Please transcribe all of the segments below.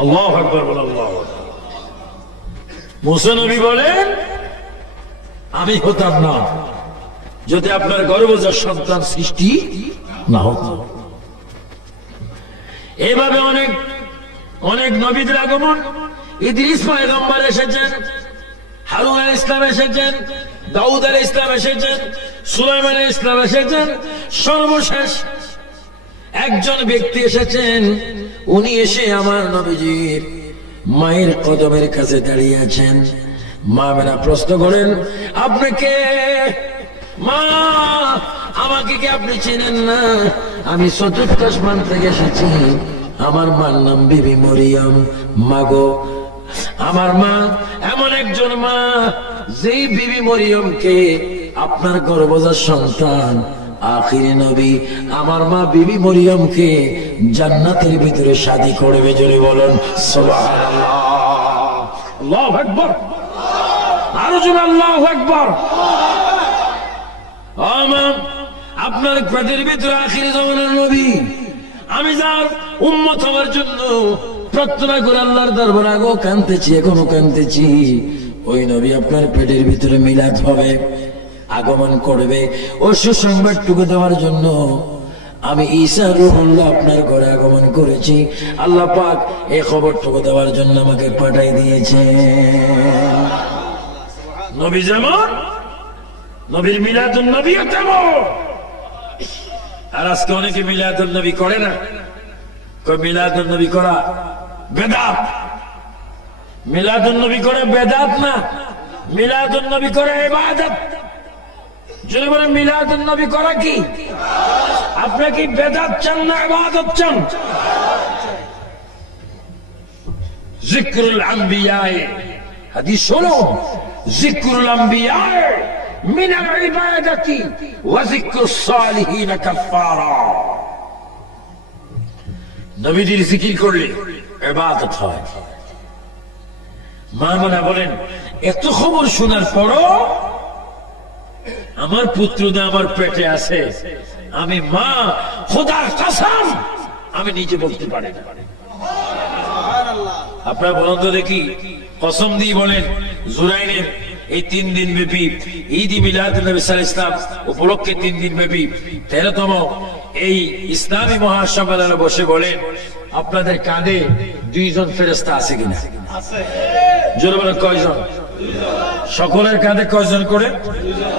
আল্লাহু আকবার বলেন, আল্লাহু আকবার। মুসা নবী বলেন, আমি হতাম না যদি আপনার গর্ভজাত সন্তান সৃষ্টি না হতো। এভাবে অনেক অনেক নবীদের আগমন। ইদ্রিস পয়গম্বর এসেছেন, হারুন আলাইহিস সালাম এসেছেন, দাউদ আলাইহিস সালাম এসেছেন, সুলাইমান আলাইহিস সালাম এসেছেন। সর্বশেষ একজন ব্যক্তি এসেছেন, উনি এসে আমার নবীজির মায়ের কদমের কাছে দাঁড়িয়ে আছেন। মা মেনা প্রশ্ন করেন, আপনি কে? মা, আমাকে কি আপনি চেনেন না? আমি চতুর্থ আসমান থেকে এসেছি। আমার মার নাম বিবি মরিয়ম। মাগো, আমার মা এমন একজন মা, যেই বিবি মরিয়মকে আপনার গর্ভজাত সন্তান আখিরি নবী আমার মা বিবি মরিয়মকে জান্নাতের ভিতরে শাদী করবে। জোরে বলুন সুবহানাল্লাহ। আল্লাহু আকবার, আরো জোরে আল্লাহু আকবার। আপনার পেটের ভিতরে আখিরি জামানার নবী, আমি যার উম্মত হওয়ার জন্য প্রার্থনা করে আল্লাহর দরবারে আগেও কাঁদতেছি, এখনো কাঁদতেছি। ওই নবী আপনার পেটের ভিতরে মিলাদ হবে, আগমন করবে। ও সুসংবাদটুকু দেওয়ার জন্য আমি ঈসা রূহুল্লাহ আপনার ঘরে আগমন করেছি। আল্লাহ পাক এই খবরটুকু দেওয়ার জন্য আমাকে পাঠাই দিয়েছে। নবী যেমন, নবীর মিলাদুন নবীও তেমন। আর আজকে অনেকে মিলাদুন নবী করে না। মিলাদুন নবী করা বেদাত। মিলাদুন নবী করে বেদাত না, মিলাদুন নবী করে ইবাদত। যদি বলে মিলাদুন নবী করা কি? আপনি কি বেদাত চান না ইবাদত চান? যিকরুল আম্বিয়া, হাদিস শোনো, যিকরুল আম্বিয়া মিনাল ইবাদাতি ওয়া যিকরুস সালিহিন কাফারা। নবীদের জিকির করলে ইবাদত হয়। মা মানা বলেন, এত খবর শোনার পরও আমার পুত্রটা আমার পেটে আছে, আমি মা খোদার কসম আমি নিজে বলতে পারি না। আপনারা বলুন তো দেখি, কসম দিয়ে বলেন, জুরাইনের এই 3 দিন ব্যাপী ঈদ মিলাদুন নবী সাল্লাল্লাহু আলাইহি ওয়াসাল্লাম উপলক্ষে 3 দিন ব্যাপী 13তম এই ইসলামী মহাসম্মেলনে বসে বলেন, আপনাদের কাঁধে 2 জন ফেরেশতা আছে কিনা? আছে। জোরে বলেন, কয়জন? 2 জন। সকলের কাঁধে কয়জন করে? 2 জন।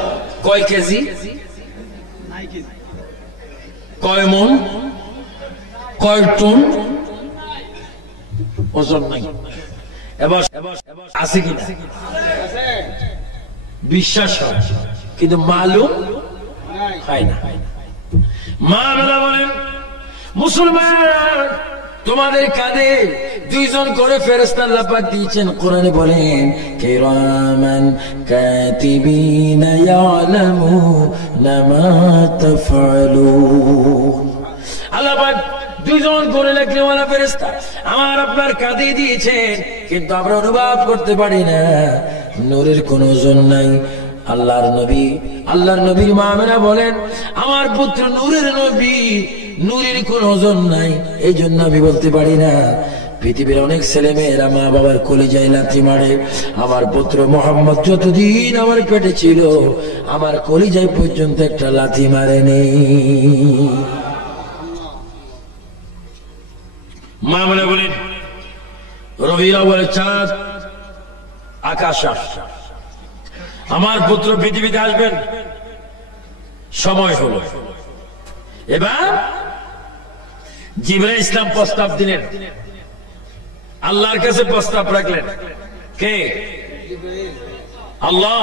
কয় কেজি? 9 কেজি। কয় মন? কয় টন? ওজন নাই। এবার আছে কিনা? আছে। বিশ্বাস হয় কিন্তু মালুম হয় না। মা বাবা বলেন, মুসলমান তোমাদের কাঁধে 2 জন করে ফেরেশতা আল্লাহ পাক দিয়েছেন। কোরআনে বলেন, কিরামান কাতিবিনা ইয়ালামুনা মা তাফআলুন। আল্লাহ পাক 2 জন করে লেখনেওয়ালা ফেরেশতা আমার আপনার কাঁধে দিয়েছেন, কিন্তু আমরা অনুভব করতে পারি না। নূরের কোনো ওজন নাই। আল্লাহর নবীর মা আমেনা বলেন, আমার পুত্র নূরের নবী, নূরের কোনো ওজন নাই, এই জন্য আমি বলতে পারি না। পৃথিবীর অনেক ছেলে মেয়েরা মা বাবার কলিজায় লাথি মারে, আমার পুত্র মোহাম্মদ যতদিন আমার পেটে ছিল আমার কলিজায় পর্যন্ত একটা লাথি মারেনি। মা আমেনা বলেন, রবিউল আউয়ালের চাঁদ আকাশ, আমার পুত্র পৃথিবীতে আসবেন, সময় হলো। এবার জিবরাইল ইসলাম প্রস্তাব দিলেন, আল্লাহর কাছে প্রস্তাব রাখলেন। কে? আল্লাহ।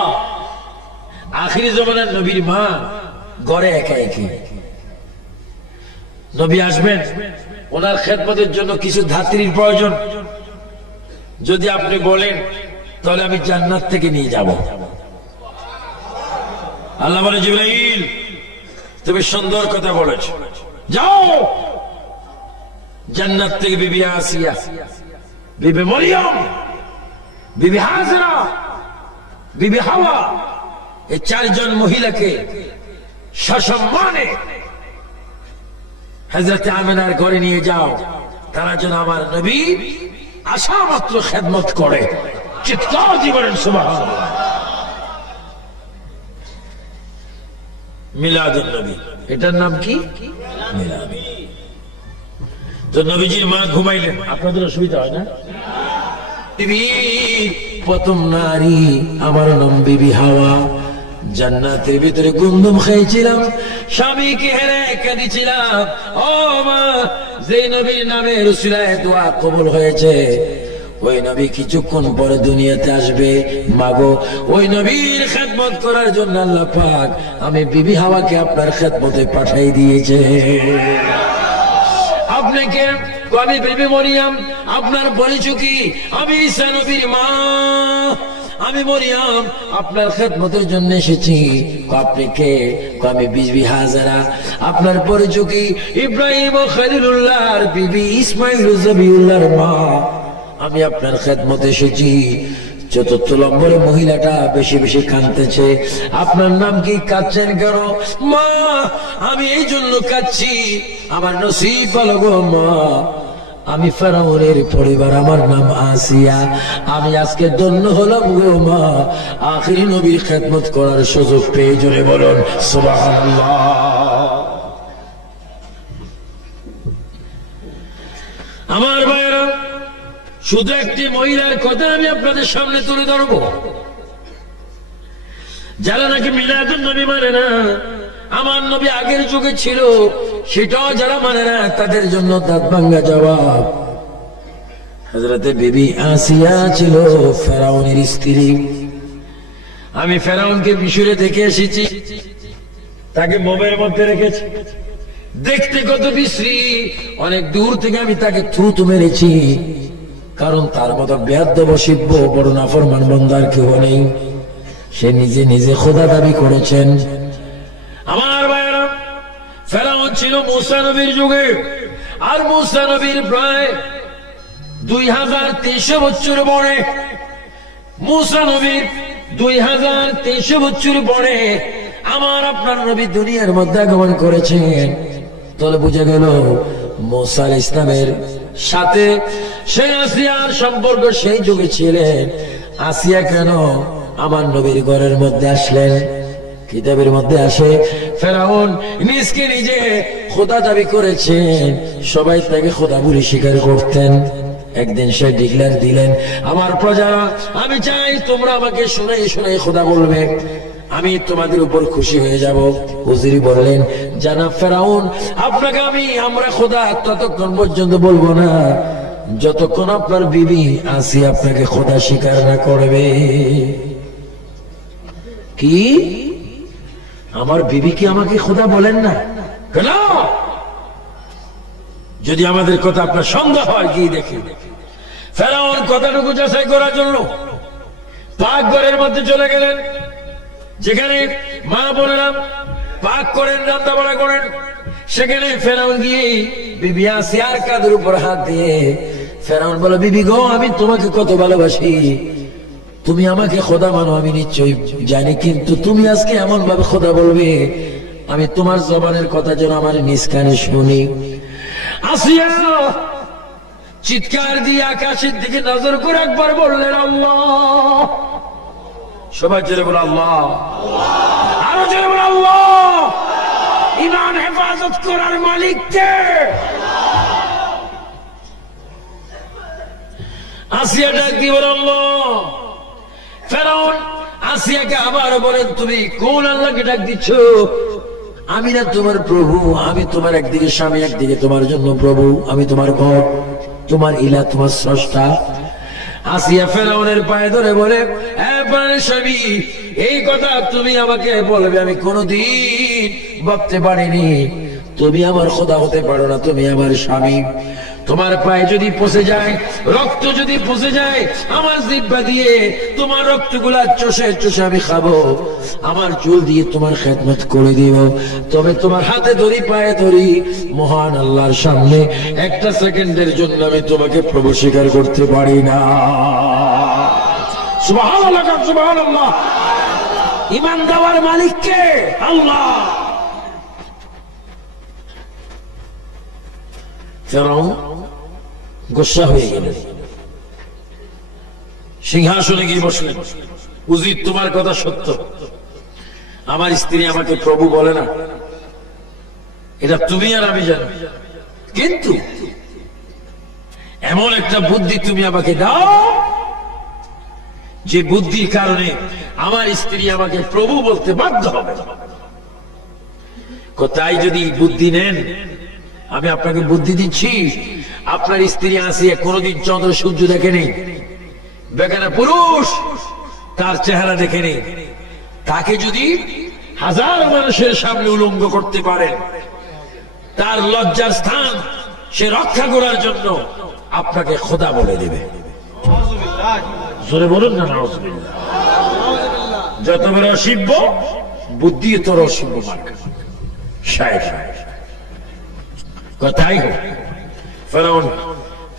আখিরি জামানার নবীর মা ঘরে একা একা, নবী আসবেন, ওনার খেদমতের জন্য কিছু ধাত্রীর প্রয়োজন। যদি আপনি বলেন তাহলে আমি জান্নাত থেকে নিয়ে যাব। আল্লাহ বলে, জিবরাইল তুমি সুন্দর কথা বলেছ, যাও জান্নাত থেকে বিবি আসিয়া, বিবি মরিয়ম, বিবি হাজরা, বিবি হাওয়া, এই 4 জন মহিলাকে সসম্মানে হযরত আমিনার ঘরে নিয়ে যাও। তারা যেন আমার নবী আসা মাত্র খেদমত করে। চিৎকার দিয়ে বলেন সুবহানাল্লাহ। মিলাদুন নবী, এটার নাম কি? মিলাদ। তো নবীজির মা ঘুমাইলেন, আপনাদের অসুবিধা হয় না? প্রথম নারী, আমার নাম বিবি হাওয়া। জান্নাতের ভিতরে গুন্দুম খেয়েছিলাম, স্বামীকে হেরে কেঁদেছিলাম। ও মা, যে নবীর নামে রসুলায় দোয়া কবুল হয়েছে, ওই নবী কিছুক্ষণ পরে দুনিয়াতে আসবে। মাগো, ওই নবীর খেদমত করার জন্য আল্লাহ পাক আমি বিবি হাওয়াকে আপনার খেদমতে পাঠাই দিয়েছে। আপনাকে আমি বিবি মরিয়াম, আপনার পরিচয় কি? আমি ঈসা নবীর মা, আমি মরিয়াম আপনার খেদমতের জন্য এসেছি। আপনি কে? আমি বিবি হাজারা। আপনার পরিচয় কি? ইব্রাহিম ও খলিলুল্লাহর বিবি, ইসমাইল ও জবিউল্লাহর মা। আমি আপনার খেদমতে এসেছি। চতুর্থ নম্বরে মহিলাটা বেশি বেশি কাঁদতেছে। আপনার নাম কি? কাঁদছেন কেন? মা, আমি এই জন্য কাঁদছি, আমার নসিব ভালো গো মা। আমি ফেরাউনের পরিবার, আমার নাম আসিয়া। আমি আজকে ধন্য হলাম গো মা, আখিরি নবীর খেদমত করার সুযোগ পেয়ে। জোরে বলুন সুবহানাল্লাহ। আমার ভাইরা, শুধু একটি মহিলার কথা আমি আপনাদের সামনে তুলে ধরব। যারা নাকি মিলাদুন নবী মানে না, আমার নবী আগের যুগে ছিল, সেটাও যারা মানে না, তাদের জন্য দাঁত ভাঙ্গা জবাব। হযরতে বিবি আসিয়া ছিল ফেরাউনের স্ত্রী। আমি ফেরাউনকে মিশরে দেখে এসেছি, তাকে মোমের মধ্যে রেখেছি, দেখতে কত বিশ্রী। অনেক দূর থেকে আমি তাকে থুতু মেরেছি, কারণ তার মতো বেয়াদব অসভ্য বড় নাফরমান বান্দার কেউ নেই। সে নিজে নিজে খোদা দাবি করেছেন। আমার ভাইয়েরা, ফেরাউন ছিল মূসা নবীর যুগে, আর মূসা নবীর প্রায় 2300 বছর পরে, মূসা নবীর 2300 বছর পরে আমার আপনার নবী দুনিয়ার মধ্যে আগমন করেছেন। তাহলে বুঝে গেল মূসা আলাইহিস সালামের সাথে সেই আসিয়ার সম্পর্ক সেই যুগে ছিলেন। আসিয়া কেন আমার নবীর ঘরের মধ্যে আসলেন? কিতাবের মধ্যে আসে ফেরাউন নিজকে নিজে খোদা দাবি করেছেন, সবাই তাকে খোদা বলে স্বীকার করতেন। একদিন সে ডিক্লেয়ার দিলেন, আমার প্রজারা, আমি চাই তোমরা আমাকে শোনাই শোনাই খোদা বলবে, আমি তোমাদের উপর খুশি হয়ে যাব। হুজুরি বললেন, জানাব ফেরাউন, আপনাকে আমরা খোদা ততক্ষণ পর্যন্ত বলবো না যতক্ষণ আপনার বিবি আসি আপনাকে খোদা স্বীকার না করবে। কি? আমার বিবি কি আমাকে খোদা বলেন না কেন? যদি আমাদের কথা আপনার সন্দেহ হয়, গিয়ে দেখে। ফেরাউন কথাটুকু যাচাই করার জন্য পাক ঘরের মধ্যে চলে গেলেন, যেখানে মা বোনেরা পাক করেন, রান্না বাড়া করেন। সেখানে ফেরাউন গিয়ে বিবি আসিয়ার কাঁধের উপর হাত দিয়ে ফেরাউন বলে, বিবি গো, আমি তোমাকে কত ভালোবাসি, তুমি আমাকে খোদা মানো আমি নিশ্চয়ই জানি, কিন্তু তুমি আজকে এমন ভাবে খোদা বলবে, আমি তোমার জবানের কথা যেন আমার নিজ কানে শুনি। আসিয়া চিৎকার দিয়ে আকাশের দিকে নজর করে একবার বললেন, আল্লাহ। সবাই জোরে বলে আল্লাহ, আরো জোরে বলে আল্লাহ। ইমান হেফাজত করার মালিক কে? আসিয়া ডাক দিয়ে বলে আল্লাহ। ফেরাউন আসিয়াকে আবার বলেন, তুমি কোন আল্লাহকে ডাক দিচ্ছ? আমি না তোমার প্রভু, আমি তোমার একদিকে স্বামী, একদিকে তোমার জন্য প্রভু, আমি তোমার ঘর, তোমার ইলা, তোমার স্রষ্টা। আসিয়া ফেরাউনের পায়ে ধরে বলে, স্বামী, এই কথা তুমি আমাকে বলবে আমি কোনদিন ভাবতে পারিনি। তুমি আমার খোদা হতে পারো না, তুমি আমার স্বামী। তোমার পায়ে যদি পচে যায়, রক্ত যদি পচে যায় আমার জিহ্বা দিয়ে, তোমার রক্তগুলা চষে চষে আমি খাবো, আমার চুল দিয়ে তোমার খেদমত করে দিব। তবে তোমার হাতে ধরি, পায়ে ধরি, মহান আল্লাহর সামনে একটা সেকেন্ডের জন্য আমি তোমাকে প্রভু স্বীকার করতে পারি না। সুবহানাল্লাহ, সুবহানাল্লাহ। ঈমান দেওয়ার মালিক কে? আল্লাহ। ফেরাউন গোসা হয়ে গেলেন, সিংহাসনে গিয়ে বসলেন। উজির, তোমার কথা সত্য, আমার স্ত্রী আমাকে প্রভু বলে না, এটা তুমি আর আমি জানি, কিন্তু এমন একটা বুদ্ধি তুমি আমাকে দাও যে বুদ্ধির কারণে আমার স্ত্রী আমাকে প্রভু বলতে বাধ্য হবে। তাই যদি বুদ্ধি নেন, আমি আপনাকে বুদ্ধি দিচ্ছি। আপনার স্ত্রী আসিয়া কোনদিন চন্দ্র সূর্য দেখেনি, বেগানা পুরুষ তার চেহারা দেখেনি। তাকে যদি হাজার মানুষের সামনে উলঙ্গ করতে পারেন, তার লজ্জার স্থান সে রক্ষা করার জন্য আপনাকে খোদা বলে দেবে। জোরে বলুন না নাউজুবিল্লাহ। যত বড় অসিব্য বুদ্ধি, তোর অসিব্য মার্কা কথাই হোক। ফেরাউন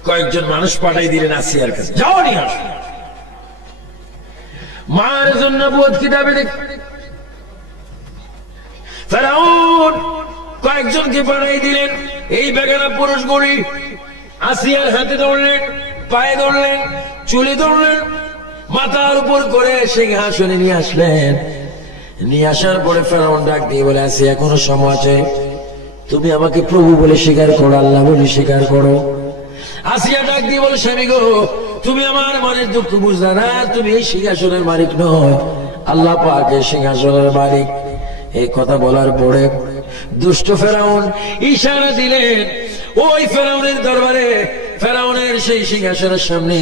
কয়েকজন মানুষ পাঠাই দিলেন আসিয়ার কাছে, যাও নিয়ে আসো। মায়ের জন্য বোধ কিতাবে দেখ, ফেরাউন কয়েকজনকে পাঠাই দিলেন। এই বেগানা পুরুষগুলি আসিয়ার হাতে ধরলেন, পায়ে ধরলেন, চুলে ধরলেন, মাথার উপর করে সিংহাসনে নিয়ে আসলেন। নিয়ে আসার পরে ফেরাউন ডাক দিয়ে বলে, আসিয়া এখনো সময় আছে, তুমি আমাকে প্রভু বলে স্বীকার করো, আল্লাহ বলে স্বীকার করো। আসিয়া ডাক দিয়ে বলে, স্বামী গো, তুমি আমার মনের দুঃখ বুঝলা না, তুমি এই সিংহাসনের মালিক নয়, আল্লাহ পাক এই সিংহাসনের মালিক। এই কথা বলার পরে দুষ্ট ফেরাউন ইশারা দিলেন ওই ফেরাউনের দরবারে, ফেরাউনের সেই সিংহাসনের সামনে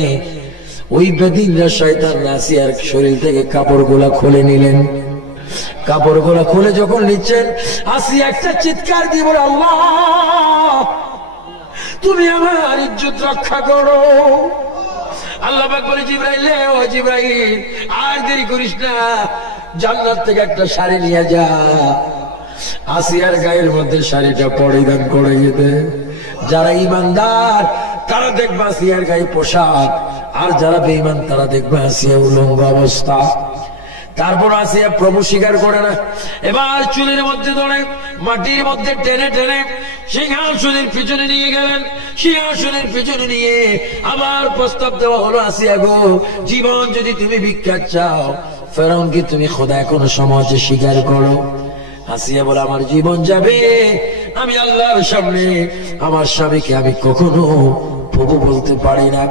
ওই বেদিনরা শয়তান আসিয়ার শরীর থেকে কাপড়গুলা খুলে নিলেন। কাপড়গুলা খুলে যখন নিচ্ছেন, আসিয়া একটা চিৎকার দিয়ে বলে, আল্লাহ তুমি আমার ইজ্জত রক্ষা করো। আল্লাহ পাক বলে, জিবরাইল, ও জিবরাইল, আর দেরি করিস না, জান্নাত থেকে একটা শাড়ি নিয়ে যা, আসিয়ার গায়ের মধ্যে শাড়িটা পরিধান করে যেতে। যারা ইমানদার তারা দেখবে আসিয়ার গায়ে পোশাক, আর যারা বেঈমান তারা দেখবে আসিয়া উলঙ্গ অবস্থা। তারপর আসিয়া প্রভু স্বীকার করে না। এবার চুলের মধ্যে ধরে মাটির মধ্যে টেনে টেনে সিংহাসনের পিছনে নিয়ে গেলেন। সিংহাসনের পিছনে নিয়ে আবার প্রস্তাব দেওয়া হলো, আসিয়া গো, জীবন যদি তুমি ভিক্ষা চাও, ফেরাউনকে তুমি খোদা এখনো সমাজে স্বীকার করো। আসিয়া বলে, আমার জীবন যাবে, আমি আল্লাহর সামনে আমার স্বামীকে আমি কখনো প্রভু বলতে পারি না।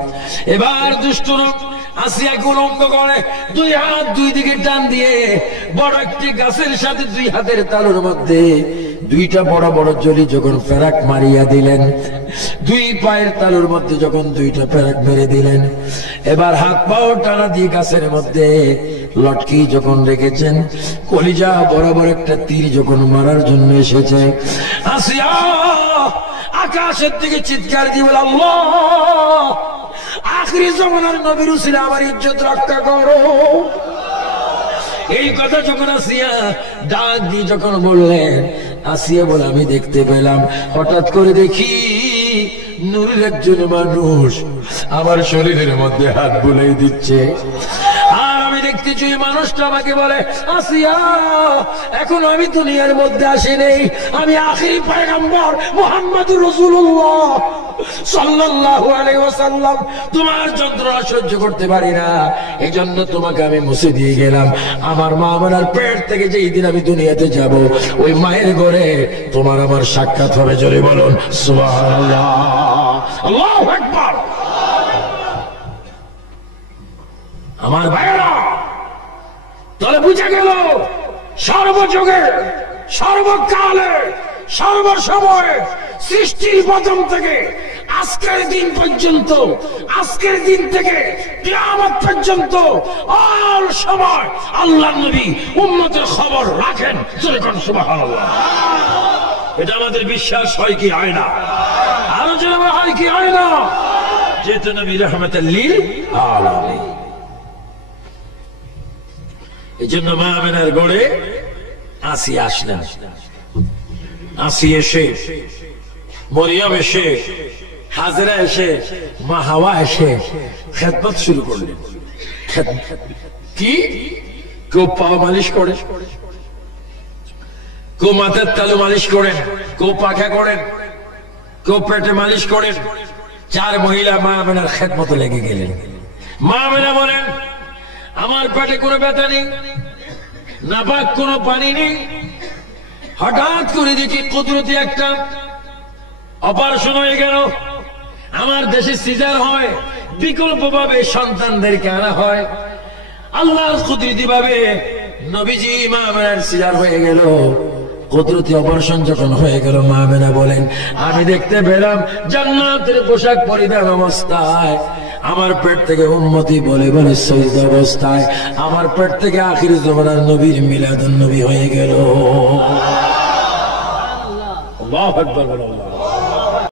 এবার দুষ্ট আসিয়াকে উলঙ্গ করে, দুই হাত দুই দিকে টান দিয়ে বড় একটি গাছের সাথে দুই হাতের তালুর মধ্যে দুইটা বড় বড় জলি যখন ফেরাক মারিয়া দিলেন, দুই পায়ের তালুর মধ্যে যখন দুইটা ফেরাক মেরে দিলেন, এবার হাত পাও টানা দিয়ে গাছের মধ্যে লটকি যখন রেখেছেন, কলিজা বরাবর একটা তীর যখন মারার জন্য এসেছে, আসিয়া আকাশের দিকে চিৎকার দিয়ে বলে, আল্লাহ আখিরি জামানার নবীর উসিলা আমার ইজ্জত রক্ষা করো। এই কথা যখন আসিয়া ডাক দিয়ে যখন বললেন, আসিয়া বলে, আমি দেখতে পেলাম, হঠাৎ করে দেখি নূরের একজন মানুষ আমার শরীরের মধ্যে হাত বুলাই দিচ্ছে। আর আমি দেখতেছি ওই মানুষটা আমাকে বলে, আসিয়া এখন আমি দুনিয়ার মধ্যে আসি নেই, আমি আখিরি পয়গম্বর মুহাম্মদুর রাসূলুল্লাহ সাল্লাল্লাহু আলাইহি ওয়াসাল্লাম, তোমার যন্ত্রণা সহ্য করতে পারি না, এই জন্য তোমাকে আমি মুছে দিয়ে গেলাম। আমার মা আমার পেট থেকে যেই দিন আমি দুনিয়াতে যাব, ওই মায়ের ঘরে তোমার আমার সাক্ষাৎ হবে। জোরে বলুন সুবহানাল্লাহ, আল্লাহু আকবার। আমার ভাইয়েরা, তাহলে বুঝা গেল সর্বযুগে, সর্বকালে, সর্বসময়ে, সৃষ্টির প্রথম থেকে আজকের দিন পর্যন্ত, আজকের দিন থেকে কিয়ামত পর্যন্ত অল সময় আল্লাহর নবী উম্মতের খবর রাখেন। সুবহানাল্লাহ। এটা আমাদের বিশ্বাস হয় কি হয় না? আরো যেন হয় কি হয় না? যেহেতু নবী রাহমাতাল লিল আলামিন। এই জন্য মা আমিনার গড়ে আসিয়া আসলেন। আসিয়া এসে, মরিয়ম এসে, হাজরা এসে, মা হাওয়া এসে খেদমত শুরু করলেন। কি কেউ পা মালিশ করে, কেউ মাথার তালু মালিশ করেন, কেউ পাখা করেন, কেউ পেটে মালিশ করেন। চার মহিলা মা আমিনার খেদমতে লেগে গেলেন। মা আমেনা বলেন আমার পেটে কোনো ব্যথা নেই, নাপাক কোনো পানি নেই। হঠাৎ করে দেখি কুদরতি একটা অপারেশন হয়ে গেল। আমার দেশে সিজার হয়, বিকল্প ভাবে সন্তানদেরকে আনা হয়। আল্লাহর কুদরতি ভাবে নবীজি মা আমেনার সিজার হয়ে গেল। কুদরতি অপারেশন যখন হয়ে গেল, মা আমেনা বলেন আমি দেখতে পেলাম জান্নাতের পোশাক পরিধান অবস্থায় আমার পেট থেকে উম্মতি বলে বলে সজদা অবস্থায় আমার পেট থেকে আখির জমানার নবীর মিলাদুন নবী হয়ে গেল। আল্লাহু আকবার।